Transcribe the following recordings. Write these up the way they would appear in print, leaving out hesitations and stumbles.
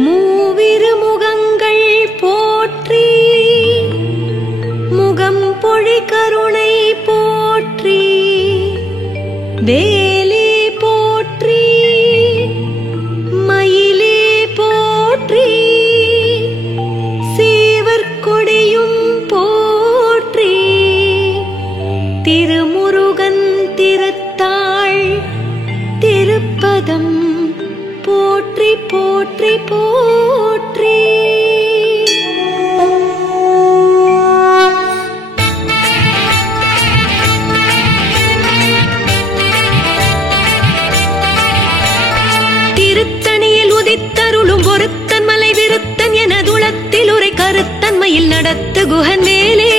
மூவிரு முகங்கள் போற்றி முகம் பொழி கருணை போற்றி வேலே போற்றி மயிலே போற்றி சேவற்கொடியும் போற்றி திருமுருகன் திருத்தாள் திருப்பதம் போற்றி போற்றி போற்றி. திருத்தணியில் உதித்தருளும் ஒருத்தன் மலை விருத்தன் எனதுளத்தில் உரை கருத்தன்மையில் நடத்து குகன் வேலே.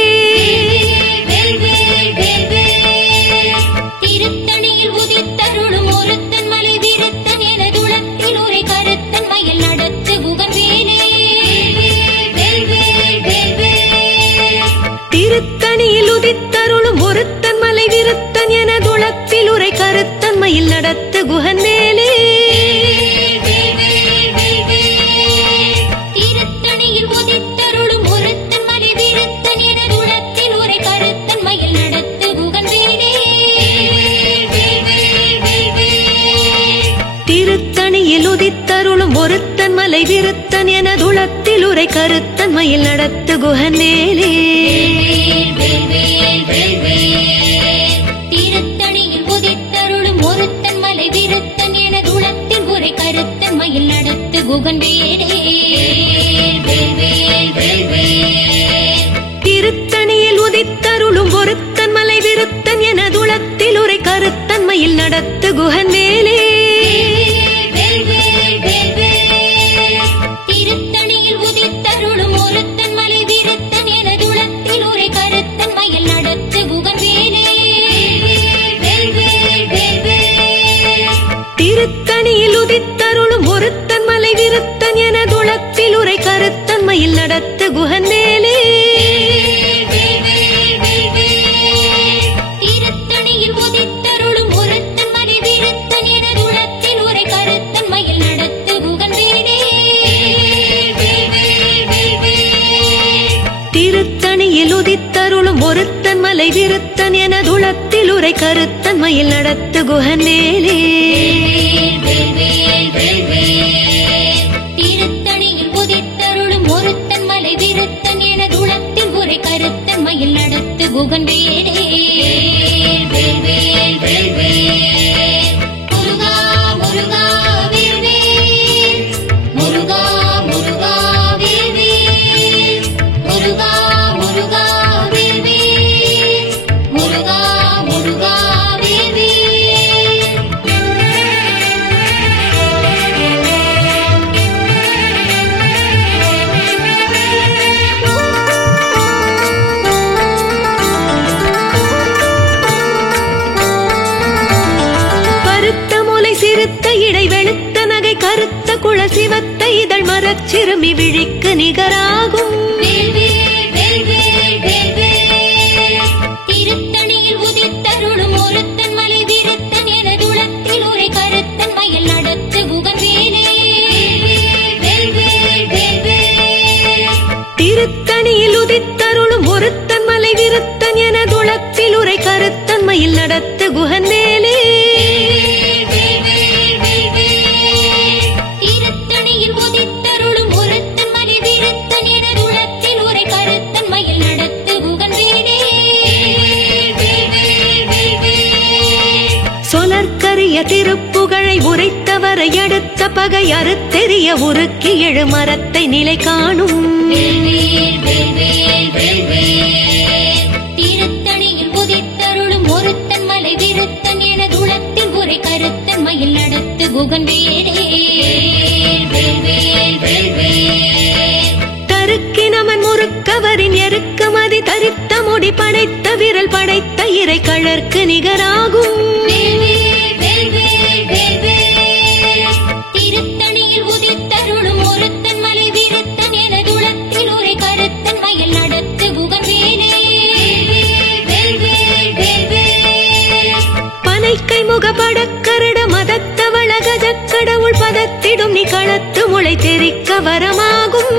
திருத்தணியில் உதித்தருளும் ஒருத்தன் மலை விருத்தன் எனதுளத்தில் உரை கருத்தன்மையில் நடத்து குகன் வேலே. திருத்தணியில் உதித்தருளும் ஒருத்தன் மலை விருத்தன் எனதுளத்தில் உரை கருத்தன்மையில் நடத்து குகன் வேலே. திருத்தணியில் உதித்தருளும் ஒருத்தன் மலை விருத்தன் எனதுளத்தில் உரை கருத்தன்மையில் நடத்து குகன் வேலே. திருத்தணியில் உதித்தருளும் ஒருத்தன் மலை விருத்தன் எனதுளத்தில் உரை கருத்தன்மையில் நடத்து குகன் வேலே. திருத்தணியில் உதித்தருளும் ஒருத்தன் மலை விருத்தன் எனதுளத்தில் உரை கருத்தன்மையில் நடத்து குகன் வேலே. திருத்தணியில் உதித்தருளும் ஒருத்தன் மலை விருத்தன் எனதுளத்தில் உரை கருத்தன்மையில் நடத்து குகன் வேலே. திருத்தணியில் உதித்தருளும் ஒருத்தன் மலை விருத்தன் எனதுளத்தில் உரை கருத்தன்மையில் நடத்து குகன் வேலே. திருத்தணியில் உதித்தருளும் ஒருத்தன் மலை விருத்தன் எனதுளத்தில் உரை கருத்தன்மையில் நடத்து குகன் வேலே. திருத்தணியில் உதித்தருளும் ஒருத்தன் மலை விருத்தன் எனதுளத்தில் உரை கருத்தன்மையில் நடத்து குகன் வேலே. திருத்தணியில் உதித்தருளும் ஒருத்தன் மலை விருத்தன் எனதுளத்தில் உரை கருத்தன்மையில் நடத்து குகன் வேலே. திருத்தணியில் உதித்தருளும் ஒருத்தன் மலை விருத்தன் எனதுளத்தில் உரை கருத்தன்மையில் நடத்து குகன் வேலே. முருகா முருகா வேல்வேல் முருகா முருகா வேல்வேல் முருகா முருகா வேல்வேல் முருகா முருகா வேல்வேல். பருத்த முலை சிறுத்த இடை வெளுத்த நகை கருத்த குள சிவத்த இதழ் மரச் சிறுமி விழிக்கு நிகராகும். திருத்தணியில் உதித்தருளும் ஒருத்தன் மலை விருத்தன் எனதுளத்தில் உரை கருத்தன்மையில் நடத்து குகன் வேலே. திருத்தணியில் உதித்தருளும் ஒருத்தன் மலை விருத்தன் எனதுளத்தில் உரை கருத்தன்மையில் நடத்து குகன் வேலே. திருத்தணியில் உதித்தருளும் ஒருத்தன் மலை விருத்தன் எனதுளத்தில் உரை கருத்தன்மையில் நடத்து குகன் வேலே. சொலற்கரிய திருப்புகழை உரைத்தவரை எடுத்த பகை அறுத்தெறிய உருக்கி எழு மரத்தை நிலை காணும். திருத்தணியில் உதித்தருளும் ஒருத்தன் மலை விருத்தன் எனதுளத்தில் உரை கருத்தன்மையில் நடத்து குகன் வேலே. தருக்கினமன் முறுக்கவரின் எருக்கமதி தரித்த முடி படைத்த விரல் படைத்த இறை கழற்கு நிகராகும். திருத்தணியில் உதித்தருளும் ஒருத்தன் மலை விருத்தன் எனதுளத்தில் உரை கருத்தன்மையில் நடத்து குகன் வேலே. பனைக்கை முகப்படக்கரட மதத்தவள கஜக்கடவுள் பதத்திடும் நீ களத்து முளை மழை தெரிக்க வரமாகும்.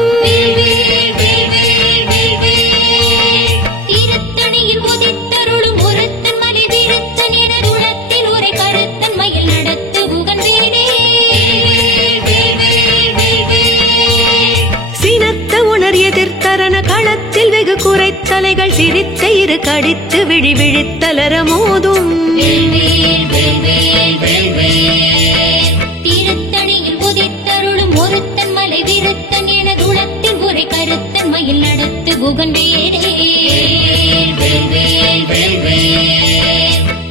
திருத்தணியில் உதித்தருளும் ஒருத்தன் மலை விருத்தன் எனது உளத்தில் உரை கருத்தன் மயில் நடத்து குகன் வேடே. சினத்த உணர் எதிர்த்தரன களத்தில் வெகு குறைத்தலைகள் சிரித்த இரு கடித்து விழி விழித்தலர மோதும். திருத்தணியில் உதித்தருளும் ஒருத்தன் மலை விருத்தன் எனது உளத்தில் உரை கருத்தன் மயில் நடத்து குகன் வேடே.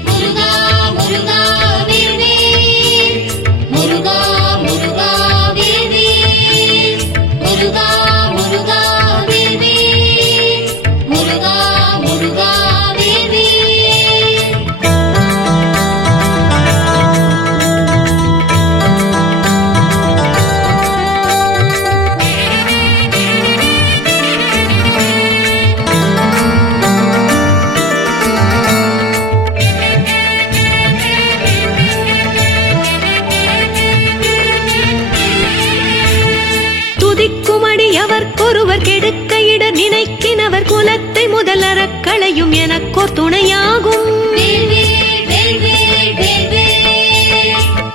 முருகா முருகா வேல்வேல், முருகா முருகா வேல்வேல், முருகா முருகா வேல்வேல், முருகா முருகா வேல்வேல். துதிக்குமடி அவர்க்கொருவர் கெடுக்க இட நினைக்கினவர் குலத்தை முதலறக் களையும் எனக்கோர் துணையாகும்.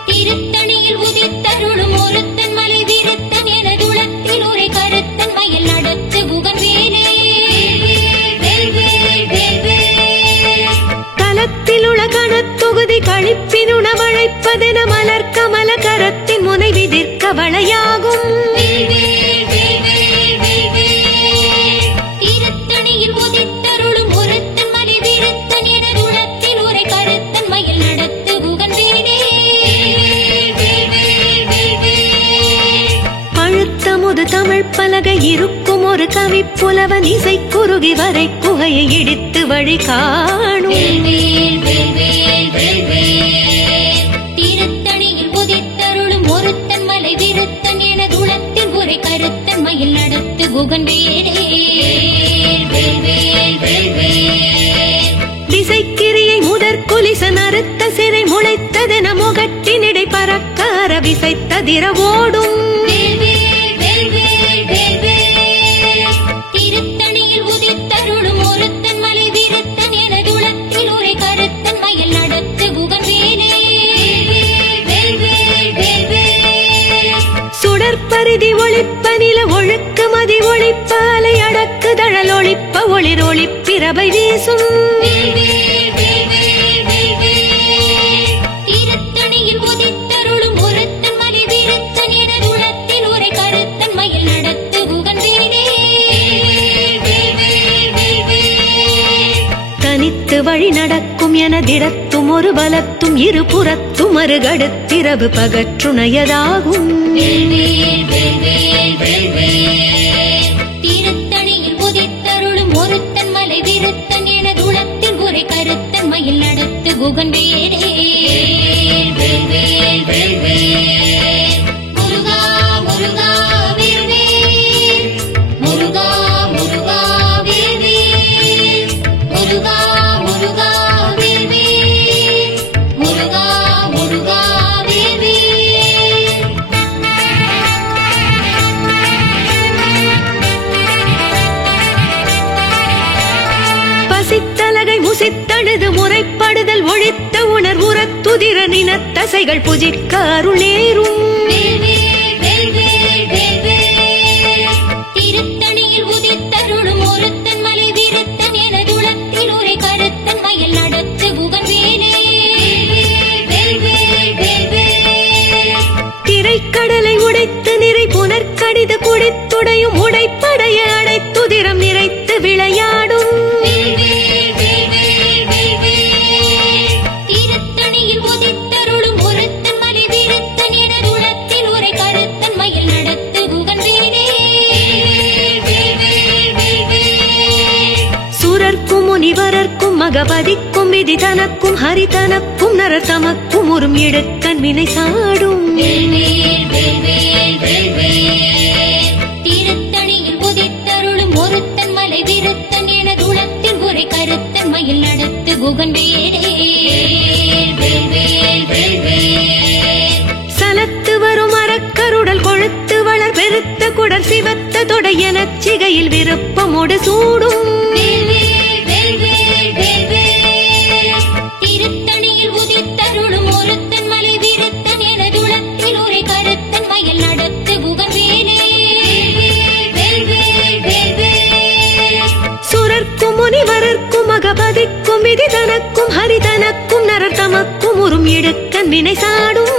திருத்தணியில் உதித்தருளும் ஒருத்தன் மலை விருத்தன் எனது உளத்தில் உரை கருத்தன் மயில் நடத்து குகன் வேலே. தலத்தில் உள்ள கணத்தொகுதி கழிப்பினுணவழைப்பதென மலர் கமல கரத்தின் முனை விதிர்க்க வளையாகும். திருத்தணியில் உதித்தருளும் ஒருத்தன் மலை விருத்தன் எனது உளத்தில் உரை கருத்தன் மயில் நடத்து குகன் வேலே. பழுத்த முது தமிழ் பலகை இருக்கும் ஒரு கவிப்புலவன் இசை குறுகி வரை குகையை இடித்து வழி காணும். திருத்தணியில் உதித்தருளும் ஒருத்தன் மலை விருத்தன் எனது உளத்தில் உரை கருத்தன் மயில் நடத்து குகன் வேலே. திசைக்கிரியை முதற் குலிசன் அறுத்த சிறை முளைத்ததென முகட்டினிடை பறக்கார விசைத்ததிர ஓடும். திருத்தணியில் உதித்தருளும் ஒருத்தன் மலை விருத்தன் எனது உளத்தில் உரை கருத்தன் மயில் நடத்து குகன் வேலே. சுடற்பரிதி ஒளிப்ப நில ஒழுக்கு மதி ஒளிப்ப அலை அடக்கு தழல் ஒளிப்ப ஒளிர் ஒளிப்பிரபை வீசும். திருத்தணியில் உதித்தருளும் ஒருத்தன் மலை விருத்தன் எனது உளத்தில் உரை கருத்தன் மயில் நடத்து குகன் வேலே. தனித்து வழி நடக்கும் என திடத்தும் ஒரு பலத்தும் இருபுறத்தும் அருகடுத்திரவு பகற்றுணையதாகும். திருத்தணியில் உதித்தருளும் ஒருத்தன் மலை விருத்தன் எனது உளத்தில் உரை கருத்தன் மயில் நடத்து குகன் வேலே. முருகா முருகா வேல்வேல், முருகா முருகா வேல்வேல், முருகா முருகா வேல்வேல், முருகா முருகா வேல்வேல். பசித்தலகை முசித்தழுது முறைப்படுதல் ஒழித்த உணர்வுறத் துதிர நினத்தசைகள் புஜிக்க அருளேறும். திருத்தணியில் உதித்தருளும் ஒருத்தன் மலை விருத்தன் எனது உளத்தில் உரை கருத்தன் மயில் நடத்து குகன் வேலே. திரைக்கடலை உடைத்து நிறை புனற்கடிது குடித்துடையும் உடைப்படைய அடைத்துதிரம் நிறைத்து விளையாடும். திருத்தணியில் உதித்தருளும் ஒருத்தன் மலை விருத்தன் எனது உளத்தில் உரை கருத்தன் மயில் நடத்து குகன் வேலே. சுரர்க்கும் முனிவரர்க்கும் மகபதிக்கும் விதி தனக்கும் ஹரி தனக்கும் நரர் தமக்கும் ஒரு இடுக்கண் வினை சாடும். திருத்தணியில் உதித்தருளும் ஒருத்தன் மலை விருத்தன் எனது உளத்தில் உரை கருத்தன் மயில் நடத்து குகன் வேலே. சலத்து வரும் அறக்கருடல் கொழுத்து வள திருத்தணியில் விருப்பமோடு சூடும் திருத்தணியில் உதித்தருளும் ஒருத்தன் மலை விருத்தன் எனதுளத்தில் உரை கருத்தன் மயில் நடத்து குகன் வேலே சுரர்க்கும் முனிவரர்க்கும் மகபதிக்கும் விதிதனக்கும் ஹரிதனக்கும் நரர் தமக்கும் உறும் இடுக்கன் வினை சாடும்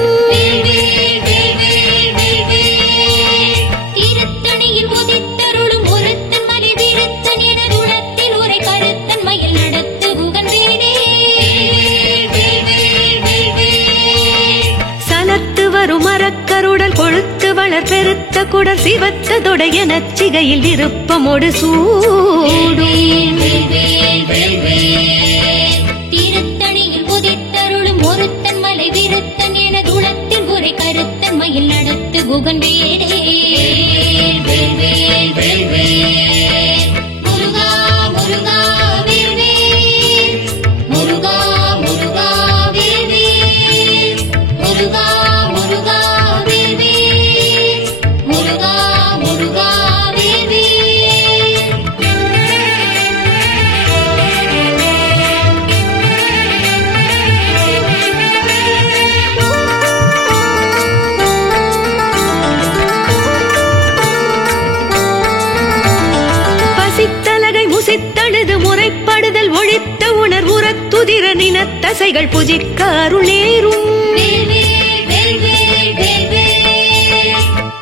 திருத்தணியில் உதித்தருளும் ஒருத்தன் மலை விருத்தன் எனதுளத்தில் உரை கருத்தன் மயில் நடத்து குகன் வேலே சலத்து வரும் மரக்கருடல் கொழுத்து வளர் பெருத்த குடர் சிவத்த தொடைய நச்சிகையில் விருப்பமோடு சூடும் திருத்தணியில் உதித்தருளும் ஒருத்தன் மலை விருத்தன் எனதுளத்தில் உரை கருத்தன் மயில் நடத்து குகன் வேலே முருகா முருகா வேல்வேல் முருகா முருகா வேல்வேல் முருகா முருகா வேல்வேல் முருகா முருகா பசித்தலகை முசித்தழுது முறைப்படுதல் ஒழித்த உணர் உரத்துதிர நினத்தசைகள் புஜிக்க அருள் நேரும்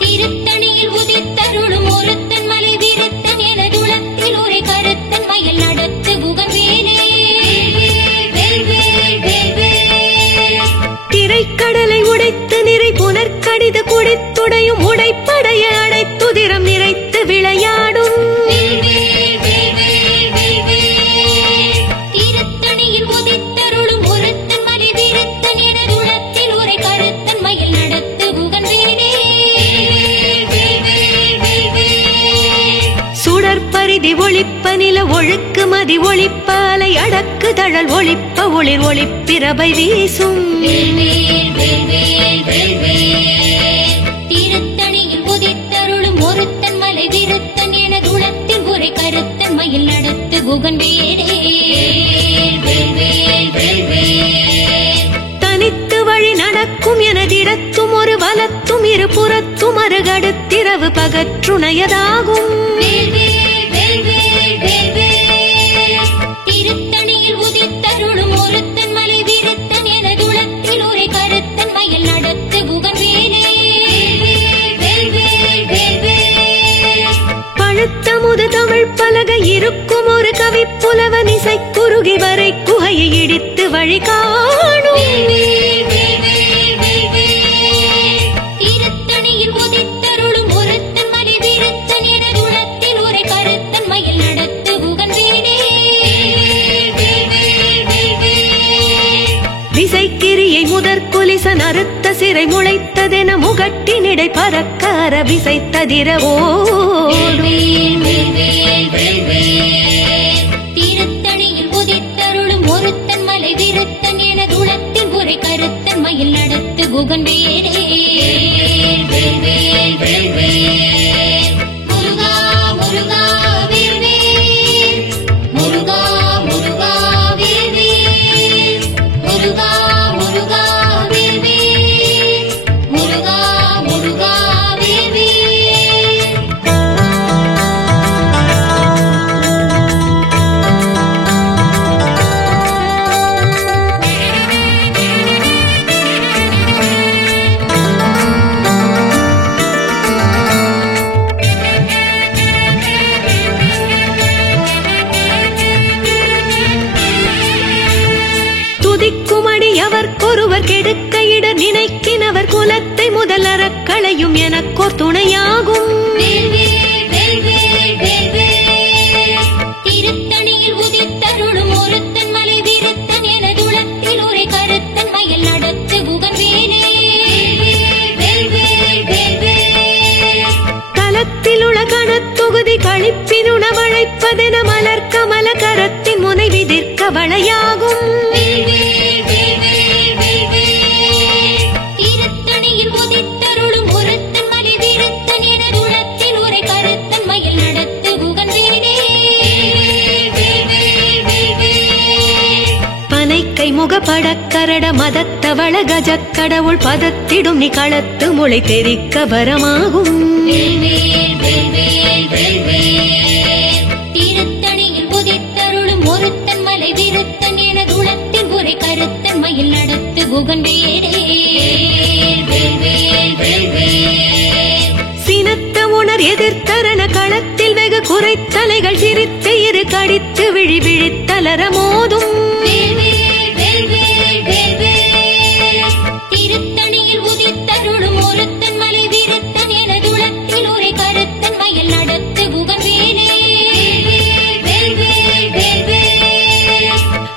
திருத்தணியில் உதித்தருளும் ஒருத்தன் மலை விருத்தன் எனதுளத்தில் உரை கருத்தன் மயில் நடத்து குகன் வேலே திரைக்கடலை உடைத்து நிறை புனற்கடிது குடித்துடையும் உடைப்படைய அடைத்துதிரம் நிறைத்து விளையாடும் திருத்தணியில் உதித்தருளும் ஒருத்தன் மலை விருத்தன் எனதுளத்தில் உரை கருத்தன் மயில் நடத்து குகன் வேலே சுடற்பரிதி ஒளிப்ப நில ஒழுக்கு மதி ஒளிப்ப அலை அடக்கு தழல் ஒளிப்ப ஒளிர் ஒளிப்பிரபை வீசும் திருத்தணியில் உதித்தருளும் ஒருத்தன் மலை விருத்தன் எனதுளத்தில் உரை கருத்தன் மயில் நடத்து குகன் வேலே தனித்து வழி நடக்கும் எனதிடத்தும் ஒரு வலத்தும் இரு புறத்தும் அருகடுத்திரவு பகற்றுணையதாகும் திருத்தணியில் உதித்தருளும் ஒருத்தன் மலை விருத்தன் எனதுளத்தில் உரை கருத்தன் மயில் நடத்து குகன் வேலே பழுத்த முது தமிழ் பலகை இருக்கும் ஒரு கவி புலவன் இசை குறுகி வரை குகையை இடித்து வழி காணும் திருத்தணியில் உதித்தருளும் ஒருத்தன் மலை விருத்தன் எனதுளத்தில் உரை கருத்தன் மயில் நடத்து குகன் வேலே விசைக்கிரியை முதற் குலிசன் அறுத்த சிறை முளைத்ததென முகட்டினிடை பறக்கார விசைத்ததிர ஓடும் திருத்தணியில் உதித்தருளும் ஒருத்தன் மலை விருத்தன் எனதுளத்தில் உரை கருத்தன் மயில் நடத்து குகன் வேலே முருகா முருகா வேல்வேல் முருகா முருகா வேல்வேல் முருகா முருகா வேல்வேல் முருகா முருகா வேல்வேல் துதிக்குமடி அவர்க்கொருவர் கெடுக்க இட நினைக்கினவர் குலத்தை முதலறக் களையும் எனக்கோர் துணையாகும் திருத்தணியில் உதித்தருளும் ஒருத்தன் மலை விருத்தன் எனதுளத்தில் உரை கருத்தன் மயில் நடத்து குகன் வேலே தலத்தில் உள்ள கணத்தொகுதி கழிப்பினுணவழைப்பதென மலர் கமல கரத்தின் முனை விதிர்க்க வளையாகும் திருத்தணியில் உதித்தருளும் ஒருத்தன் மலை விருத்தன் எனதுளத்தில் உரை கருத்தன் மயில் நடத்து படக்கரட மதத்தவள கஜக்கடவுள் பதத்திடும் நீ களத்து முளை தெரிக்க வரமாகும். திருத்தணியில் உதித்தருளும் ஒருத்தன் மலை விருத்தன் எனது உளத்தில் உரை கருத்தன் மயில் நடத்து குகன் வேடே. சினத்த உணர் எதிர்த்தரண களத்தில் வெகு குறைத்தலைகள் சிரித்து இரு கடித்து விழி விழித்தலர மோதும். திருத்தணியில் உதித்தருளும் ஒருத்தன் மலை விருத்தன் எனது உளத்தில் உரை கருத்தன் மயில் நடத்து குகன் வேடே.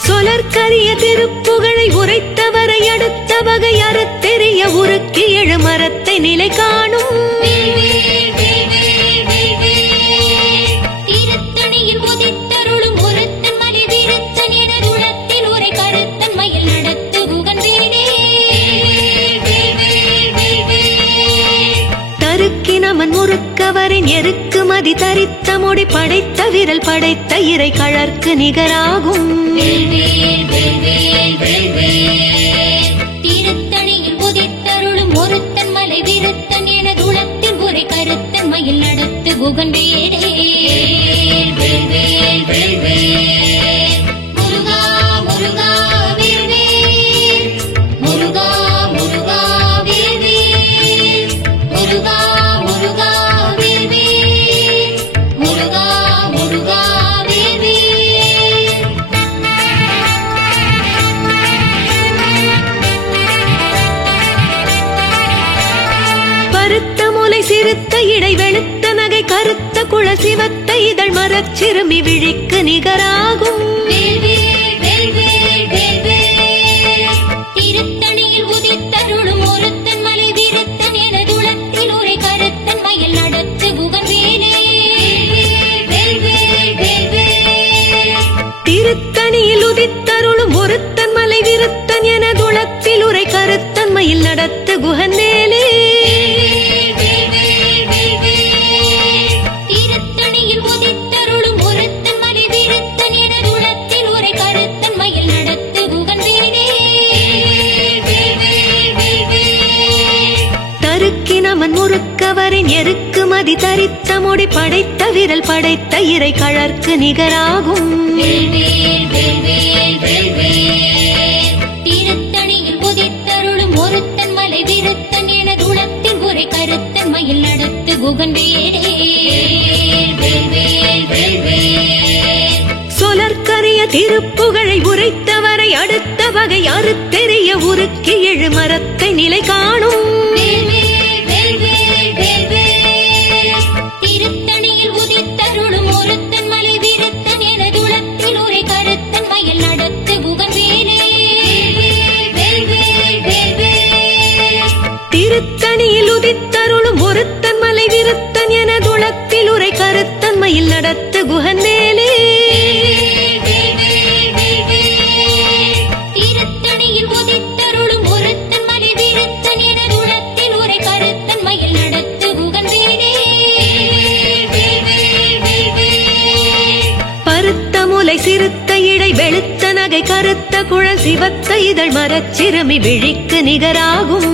சொலற்கரிய திருப்புகழை உரைத்தவரை அடுத்த வகை அறுத்தெறிய உருக்கி எழு மரத்தை நிலை காணும். திருத்தணியில் உதித்தருளும் ஒருத்தன் மலை விருத்தன் எனது உளத்தில் உரை கருத்தன் மயில் நடத்து குகன் வேடே. தருக்கினமன் முறுக்கவரின் எருக்கு மதி தரித்த முடி படைத்த விரல் படைத்த இறை கழற்கு நிகராகும். திருத்தணியில் உதித்தருளும் ஒருத்தன் மலை விருத்தன் எனது உளத்தில் உரை கருத்தன் மயில் நடத்து குகன் வேடே. முருகா முருகா வேல்வேல், முருகா முருகா வேல்வேல், முருகா முருகா வேல்வேல், முருகா முருகா வேல்வேல். பருத்த முலை சிறுத்த இடை வெளுத்த நகை கருத்த குழ சிவத்த இதழ் மரச் சிறுமி விழிக்கு நிகராகும். திருத்தணியில் உதித்தருளும் ஒருத்தன் மலை விருத்தன் எனது உளத்தில் உரை கருத்தன் மயில் நடத்து குகன் வேடே. திருத்தணியில் உதித்தருளும் ஒருத்தன் மலை விருத்தன் எனது உளத்தில் உரை கருத்தன் மயில் நடத்து குகன் வேலே. திருத்தணியில் உதித்தருளும் ஒருத்தன் மலை விருத்தன் எனது உளத்தில் உரை கருத்தன் மயில் நடத்து குகன் வேடே. தருக்கினமன் முறுக்கவரின் எருக்கு மதி தரித்த முடி படைத்த விரல் படைத்த இறை கழற்கு நிகராகும். திருத்தணியில் உதித்தருளும் ஒருத்தன் மலை விருத்தன் எனது உளத்தில் உரை கருத்தன் மயில் நடத்து குகன் வேடே. சொலற்கரிய திருப்புகழை உரைத்தவரை அடுத்த வகை அறுத்தெறிய உருக்கி எழு மரத்தை நிலை காணும். திருத்தணியில் உதித்தருளும் ஒருத்தன் மலை விருத்தன் எனது உளத்தில் உரை கருத்தன் மயில் நடத்து குகன் வேடே. திருத்தணியில் உதித்தருளும் ஒருத்தன் மலை விருத்தன் எனது உளத்தில் உரை கருத்தன் மயில் நடத்து குகன் வேலே. திருத்தணியில் உதித்தருளும் ஒருத்தன் மலை விருத்தன் எனது உளத்தில் உரை கருத்தன் மயில் நடத்து குகன் வேடே. பருத்த முலை சிறுத்த இடை வெளுத்த நகை கருத்த குழல் சிவத்த இதழ் மரச் சிறுமி விழிக்கு நிகராகும்.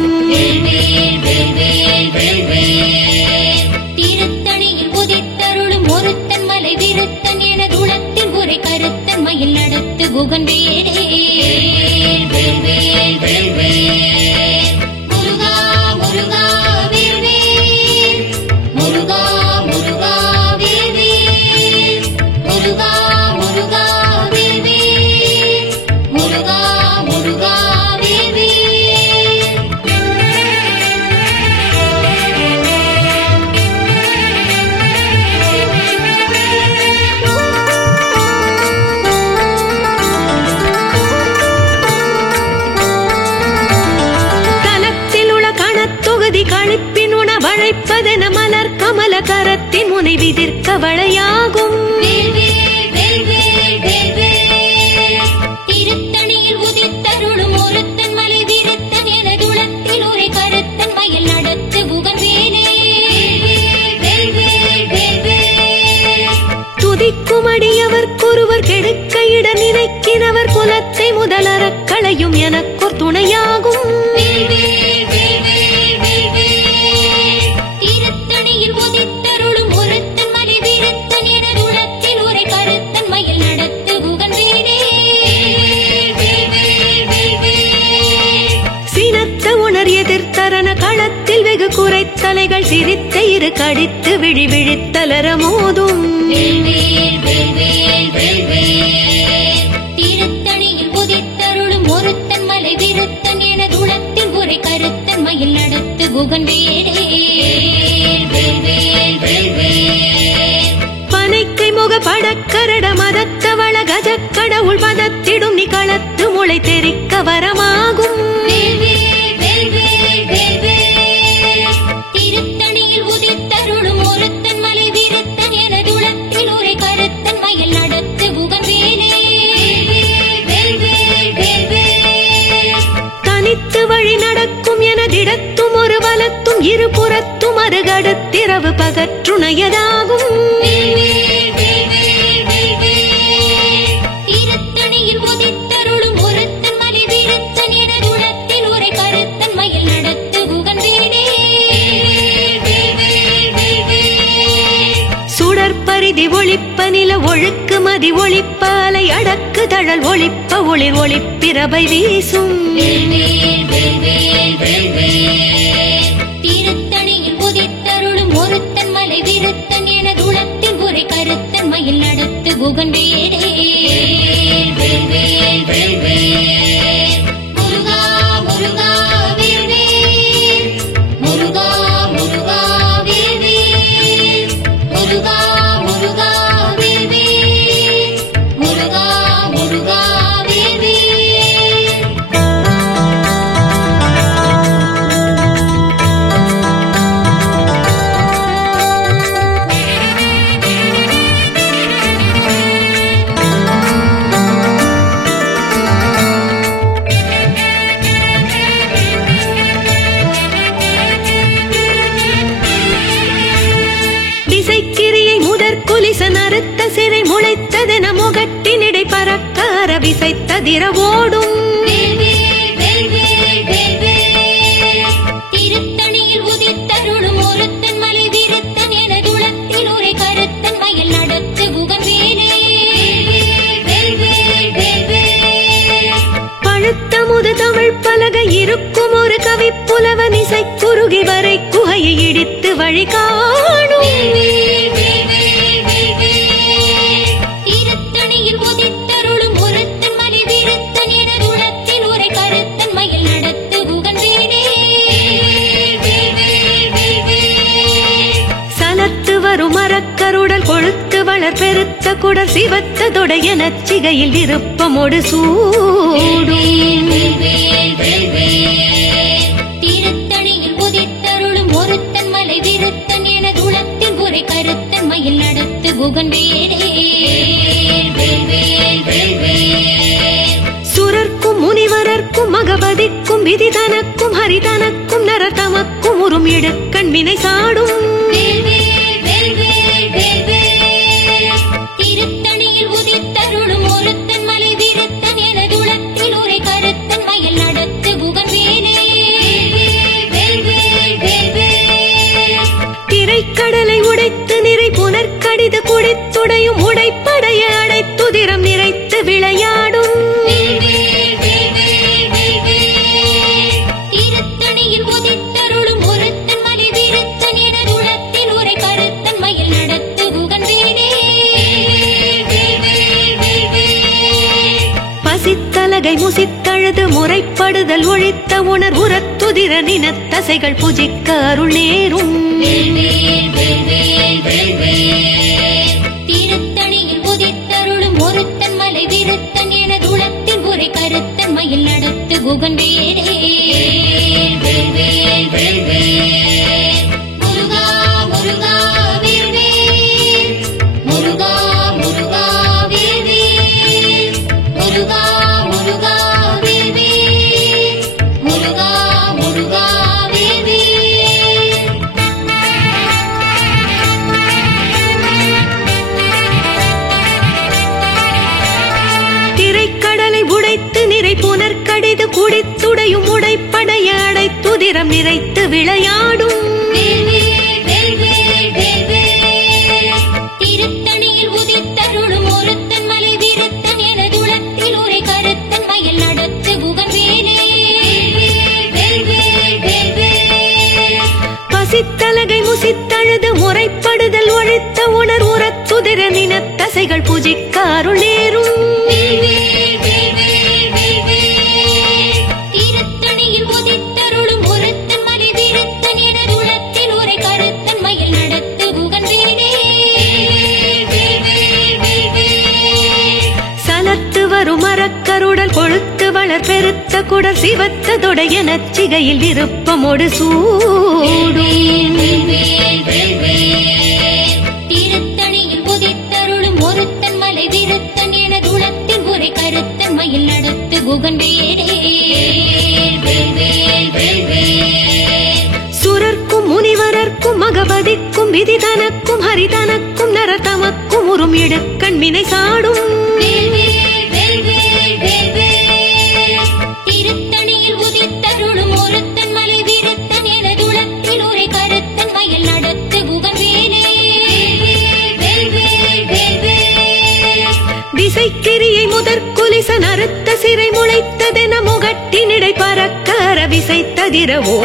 திருத்தணியில் உதித்தருளும் ஒருத்தன் மலை விருத்தன் எனது உளத்தில் உரை கருத்தன் மயில் நடத்து குகன் வேடே. முருகா முருகா வேல்வேல், முருகா முருகா வேல்வேல், முருகா முருகா வேல்வேல், முருகா முருகா வேல்வேல். கழிப்பின் உணவழைப்பதென மலர் கமல கரத்தின் முனை விதிர்க்க வளையாகும். திருத்தணியில் உதித்தருளும் ஒருத்தன் மலை விருத்தன் எனது உளத்தில் உரை கருத்தன் மயில் நடத்து குகன் வேடே. துதிக்கும் அடியவர் குருவர் கெடுக்க இட நினைக்கினவர் குலத்தை முதலறக்களையும் என்றும் எனக்கொரு துணையாகும். திருத்தணியில் உதித்தருளும் ஒருத்தன் மலை விருத்தன் எனது உளத்தில் உரை கருத்தன் மயில் நடத்து குகன் வேடே. சினத்த உணர் எதிர்த்தரன களத்தில் வெகு குறைத்தலைகள் சிரித்த இரு கடித்து விழி விழித்தலர மோதும். திருத்தணியில் உதித்தருளும் ஒருத்தன் மலை விருத்தன் எனது உளத்தில் உரை கருத்தன் மயில் நடத்து குகன் வேடே. பனைக்கை முக படக்கரட மதத்தவள கஜக்கடவுள் பதத்திடும் நீ களத்து முளை தெரிக்க வரமாகும். திருத்தணியில் உதித்தருளும் ஒருத்தன் மலை விருத்தன் எனது உளத்தில் உரை கருத்தன் மயில் நடத்து குகன் வேடே. தனித்து வழி நடக்கும் எனதிடத்தும் ஒரு வலத்தும் இருபுறத்தும் அருகடுத்திரவு பகற்றுணையதாகும். திருத்தணியில் உதித்தருளும் ஒருத்தன் மலை விருத்தன் எனது உளத்தில் உரை கருத்தன் மயில் நடத்து குகன் வேடே. சுடற்பரிதி ஒளிப்ப நில ஒழுக்கு மதி ஒளிப்ப அலை அடக்கு தழல் ஒளிப்ப ஒளிர் ஒளிப்பிரபை வீசும். திருத்தணியில் உதித்தருளும் ஒருத்தன் மலை விருத்தன் எனது உளத்தில் உரை கருத்தன் மயில் நடத்து குகன் வேடே. முருகா முருகா வேல்வேல், முருகா முருகா வேல்வேல், முருகா முருகா வேல்வேல், முருகா முருகா வேல்வேல். விசைக்கிரியை முதற் குலிச நறுத்த சிறை முளைத்ததென முகட்டினிடை பறக்கார விசைத்ததிர ஓடும். திருத்தணியில் உதித்தருளும் ஒருத்தன் மலை விருத்தன் எனது உளத்தில் உரை கருத்தன் மயில் நடத்து குகன் வேடே. பழுத்த முது தமிழ் பலகை இருக்கும் ஒரு கவி புலவன் இசை குறுகி வரை குகையை இடித்து வழி காணும். திருத்தணியில் உதித்தருளும் ஒருத்தன் மலை விருத்தன் எனது உளத்தில் உரை கருத்தன் மயில் நடத்து குகன் வேடே. சலத்து வரும் மரக்கருடல் கொழுத்து வளர் பெருத்த குடர் சிவத்த தொடைய நச்சிகையில் விருப்பமோடு சூடும். திருத்தணியில் உதித்தருளும் ஒருத்தன் மலை விருத்தன் எனது உளத்தில் உரை கருத்தன் மயில் நடத்து குகன் வேடே. சுரர்க்கும் முனிவரர்க்கும் மகபதிக்கும் விதி தனக்கும் ஹரி தனக்கும் நரர் தமக்கும் உறும் இடுக்கண் வினை சாடும். திருத்தணியில் உதித்தருளும் ஒருத்தன் மலை விருத்தன் எனது உளத்தில் உரை கருத்தன் மயில் நடத்து குகன் வேடே. திரைக்கடலை உடைத்து நிறை புனற்கடிது குடித்துடையும் உடைப்படைய அடைத்துதிரம் நிறைத்து விளையாடும். திருத்தணியில் உதித்தருளும் ஒருத்தன் மலை விருத்தன் எனது உளத்தில் உரை கருத்தன் மயில் நடத்து குகன் வேடே. பசித்தலகை முசித்தழுது முறைப்படுதல் ஒழித்த உணர் உரத்துதிர நினத்தசைகள் புஜிக்க அருள் நேரும். திருத்தணியில் உதித்தருளும் ஒருத்தன் மலை விருத்தன் எனது உளத்தில் உரை கருத்தன் மயில் நடத்து குகன் வேடே. முருகா முருகா வேல்வேல், முருகா முருகா வேல்வேல், முருகா முருகா வேல்வேல், முருகா முருகா வேல்வேல். திரைக்கடலை உடைத்து நிறை புனற்கடிது உடையும் உடைப்படைய அடைத்துதிரம் நிறைத்து விளையாடும் திருத்தணியில் உதித்தருளும் ஒருத்தன் மலை விருத்தன் எனது உளத்தில் உரை கருத்தன் மயில் நடத்து குகன் வேலே பசித்தலகை முசித்தழுது முறைப்படுதல் ஒழித்த உணர் உரத்துதிர நினத்தசைகள் புஜிக்க அருள் நேரும் திருத்தணியில் உதித்தருளும் ஒருத்தன் மலை விருத்தன் எனது உளத்தில் உரை கருத்தன் மயில் நடத்து குகன் வேலே சலத்து வரும் மரக்கருடல் கொழுத்து வளர் பெருத்த குடர் சிவத்த தொடைய நச்சிகையில் விருப்பமோடு சூடும் திருத்தணியில் உதித்தருளும் ஒருத்தன் மலை விருத்தன் எனது உளத்தில் உரை கருத்தன் மயில் நடத்து குகன் வேலே சுரர்க்கும் முனிவரர்க்கும் மகபதிக்கும் விதி தனக்கும் ஹரிதனக்கும் நரர் தமக்கும் உறும் இடுக்கண் வினை சாடும் திருத்தணியில் உதித்தருளும் ஒருத்தன் மலை விருத்தன் எனது உளத்தில் உரை கருத்தன் மயில் நடத்து குகன் வேலே திசைக்கிரியை முதற்குலிசன் அறுத்த சிறை முளைத்ததென முகட்டினிடை பறக்கர விசைத்ததிரவோ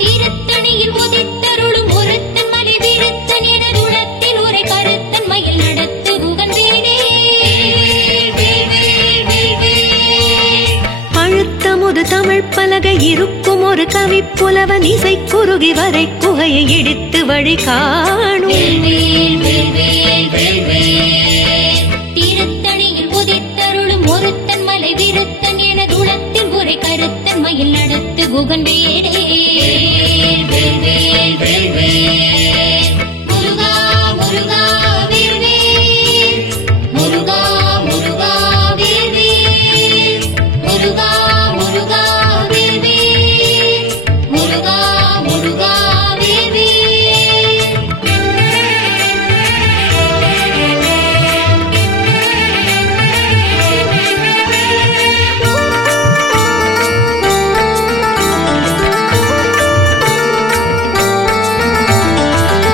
திருத்தணியில் உதித்தருளும் ஒருத்தன் மலை விருத்தன் எனது உளத்தில் உரை கருத்தன் மயில் நடத்து குகன் வேலே பழுத்தமுது தமிழ் பலகை இருக்கும் ஒரு கவி புலவன் இசை குறுகி வரை குகையை இடித்து வழி காணும் திருத்தணியில் உதித்தருளும் ஒருத்தன் மலை விருத்தன் எனது உளத்தில் உரை கருத்தன் மயில் நடத்து குகன் வேலே முருகா முருகா வேல்வேல் முருகா முருகா வேல்வேல் முருகா முருகா வேல்வேல் முருகா முருகா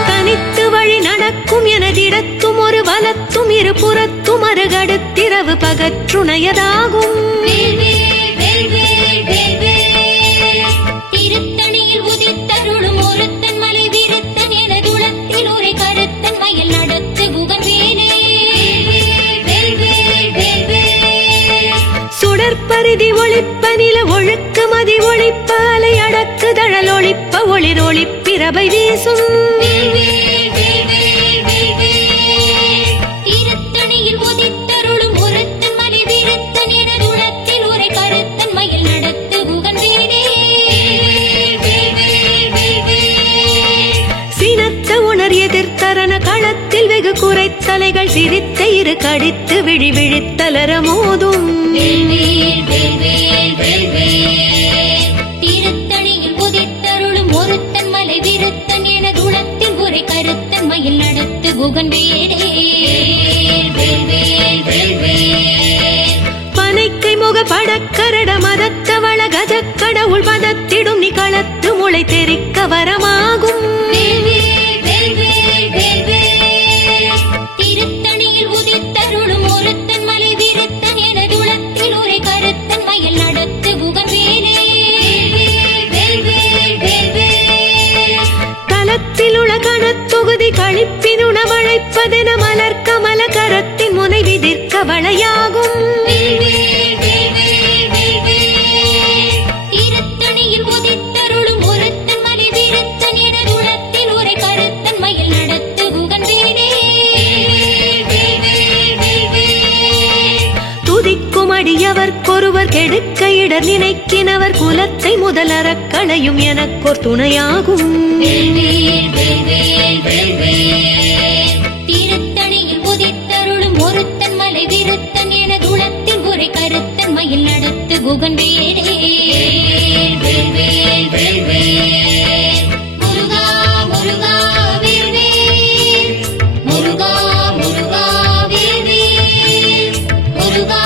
தனித்து வழி நடக்கும் எனதிடத்தும் ஒரு வலத்தும் இரு புறத்தும் அருகடுத்திரவு பகற்றுணையதாகும் திருத்தணியில் உதித்தருளும் ஒருத்தன் மலை விருத்தன் எனது உளத்தில் உரை கருத்தன் மயில் நடத்து குகன் வேலே சுடற்பரிதி ஒளிப்ப நில ஒழுக்கு மதி ஒளிப்ப அலை அடக்கு தழல் ஒளிப்ப ஒளிர் ஒளிப்பிரபை வீசும் திருத்தணியில் உதித்தருளும் ஒருத்தன் மலை விருத்தன் எனது உளத்தில் உரை கருத்தன் மயில் நடத்து குகன் வேலே சினத்த உணர் எதிர்த்தரன களத்தில் வெகு குறைத்தலைகள் சிரித்த இரு கடித்து விழி விழித்தலர மோதும் திருத்தணியில் உதித்தருளும் ஒருத்தன் மலை விருத்தன் எனது உளத்தில் உரை கருத்தன் மயில் நடத்து குகன் வேலே பனைக்கை முக படக்கரட மதத்தவள கஜக்கடவுள் பதத்திடும் நிகளத்து முளை தெரிக்க வரமாகும் திருத்தணியில் உதித்தருளும் ஒருத்தன் மலை விருத்தன் எனது உளத்தில் உரை கருத்தன் மயில் நடத்து குகன் வேலே தலத்தில் உள்ள கணத்தொகுதி கழிப்பின் உணவழைப்பதென மலர் கமல கரத்தின் முனை விதிர்க்க வளையாகும் திருத்தணியில் உதித்தருளும் ஒருத்தன் மலை விருத்தன் எனது உளத்தில் உரை கருத்தன் மயில் நடத்து குகன் வேலே துதிக்கும் அடியவர்க்கொருவர் கெடுக்க இடர் நினைக்கினவர் குலத்தை முதலறக் களையும் எனக்கோர் துணையாகும் திருத்தணியில் உதித்தருளும் ஒருத்தன் மலை விருத்தன் எனது உளத்தில் உரை கருத்தன் மயில் நடத்து குகன் வேலே முருகா முருகா வேல்வேல் முருகா முருகா வேல்வேல் முருகா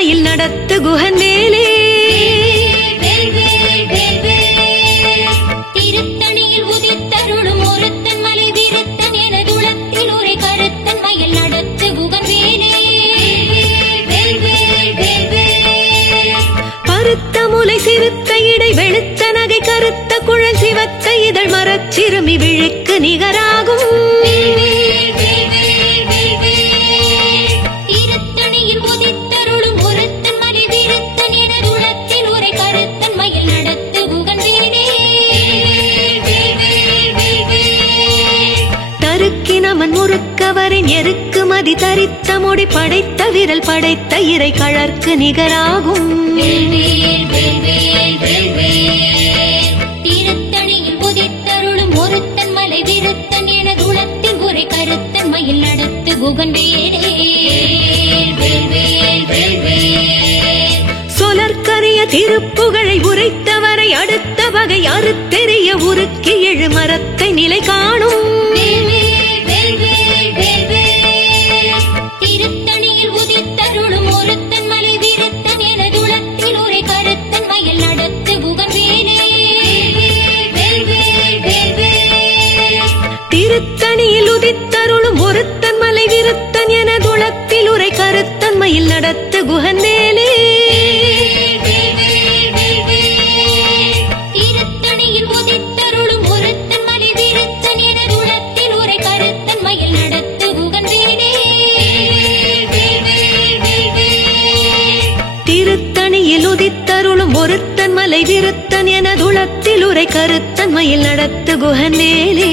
மயில் நடத்து குகன் வேலே. திருத்தணியில் உதித்தருளும் ஒருத்தன் மலை விருத்தன் எனதுளத்தில் உரை கருத்தன் மயில் நடத்து குகன் வேலே. பருத்த முலை சிறுத்த இடை வெளுத்த நகை கருத்த குழல் சிவத்த இதழ் மரச் சிறுமி விழிக்கு நிகராகும். திருத்தணியில் உதித்தருளும் ஒருத்தன் மலை விருத்தன் எனதுளத்தில் உரை கருத்தன் மயில் நடத்து குகன் வேலே. தருக்கினமன் முறுக்கவரின் எருக்கு மதி தரித்த முடி படைத்த விரல் படைத்த இறை கழற்கு நிகராகும். திருத்தணியில் உதித்தருளும் ஒருத்தன் மலை விருத்தன் எனதுளத்தில் உரை கருத்தன் மயில் நடத்து குகன் வேலே. சொலற்கரிய திருப்புகழை உரைத்தவரை அடுத்த வகை அறுத்தெறிய உருக்கி எழு மரத்தை நிலை காணும். திருத்தணியில் உதித்தருளும் ஒருத்தன் மலை விருத்தன் எனதுளத்தில் உரை கருத்தன் மயில் நடத்து குகன் வேலே. திருத்தணியில் உதித்தருளும் ஒருத்தன் மலை விருத்தன் எனதுளத்தில் உரை கருத்தன் மயில் நடத்து குகன் வேலே. திருத்தணியில் உதித்தருளும் ஒருத்தன் மலை விருத்தன் எனதுளத்தில் உரை கருத்தன் மயில் நடத்து குகன் வேலே. திருத்தணியில் உதித்தருளும் ஒருத்தன் மலை விருத்தன் எனதுளத்தில் உரை கருத்தன் மயில் நடத்து குகன் வேலே.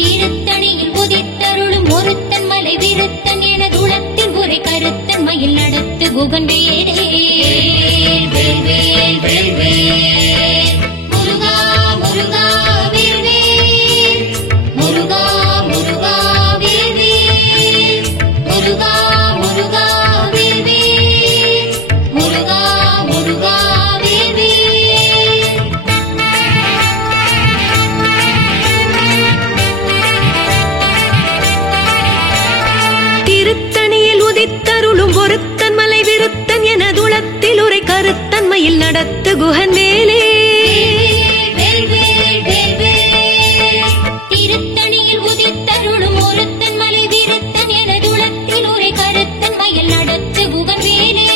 திருத்தணியில் உதித்தருளும் ஒருத்தன் மலை விருத்தன் எனதுளத்தில் உரை கருத்தன் மயில் நடத்து குகன் வேலே. முருகா முருகா வேல்வேல், முருகா முருகா வேல்வேல், முருகா முருகா வேல்வேல், முருகா முருகா வேல்வேல். திருத்தணியில் உதித்தருளும் ஒருத்தன் மலை விருத்தன் எனதுளத்தில் உரை கருத்தன் மயில் நடத்து குகன் வேலே. திருத்தணியில் உதித்தருளும் ஒருத்தன் மலை விருத்தன் எனதுளத்தில் உரை கருத்தன் மயில் நடத்து குகன் வேலே.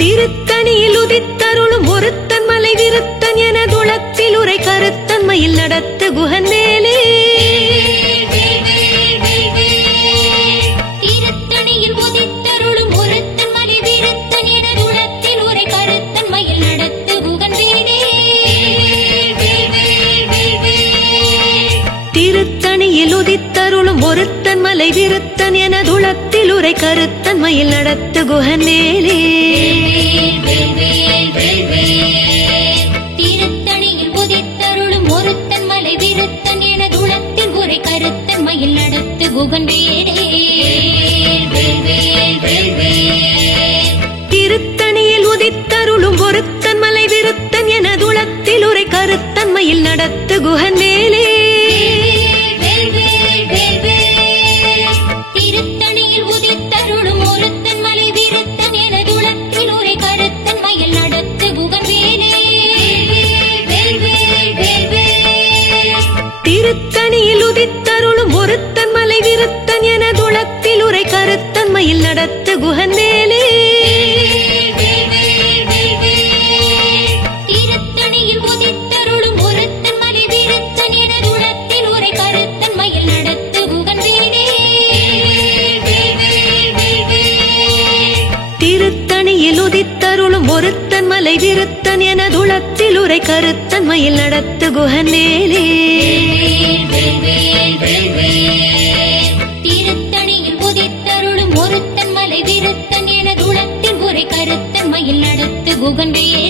திருத்தணியில் உதித்தருளும் ஒருத்தன் மலை விருத்தன் எனதுளத்தில் உரை கருத்தன் மயில் நடத்து குகன் வேலே. திருத்தணியில் உதித்தருளும் ஒருத்தன் மலை விருத்தன் எனதுளத்தில் உரை கருத்தன் மயில் நடத்து குகன் வேலே. திருத்தணியில் உதித்தருளும் ஒருத்தன் மலை விருத்தன் எனதுளத்தில் உரை கருத்தன் மயில் நடத்து குகன் வேலே. திருத்தணியில் உதித்தருளும் ஒருத்தன் மலை விருத்தன் எனதுளத்தில் உரை கருத்தன் மயில் நடத்து குகன் வேலே. திருத்தணியில் உதித்தருளும் ஒருத்தன் மலை விருத்தன் எனதுளத்தில் உரை கருத்தன் மயில் நடத்து குகன் வேலே. திருத்தணியில் உதித்தருளும் ஒருத்தன் மலை விருத்தன் எனதுளத்தில் உரை கருத்தன் மயில் நடத்து குகன் வேலே. திருத்தணியில் உதித்தருளும் ஒருத்தன் மலை விருத்தன் எனதுளத்தில் உரை கருத்தன் மயில் நடத்து குகன் வேலே. திருத்தணியில் உதித்தருளும் ஒருத்தன் மலை விருத்தன் எனதுளத்தில் உரை கருத்தன் மயில் நடத்து குகன் வேலே. திருத்தணியில் உதித்தருளும் ஒருத்தன் மலை விருத்தன் எனதுளத்தில் உரை கருத்தன் மயில் நடத்து குகன் வேலே. திருத்தணியில் உதித்தருளும் ஒருத்தன் மலை விருத்தன் எனதுளத்தில் உரை கருத்தன் மயில் நடத்து குகன் வேலே.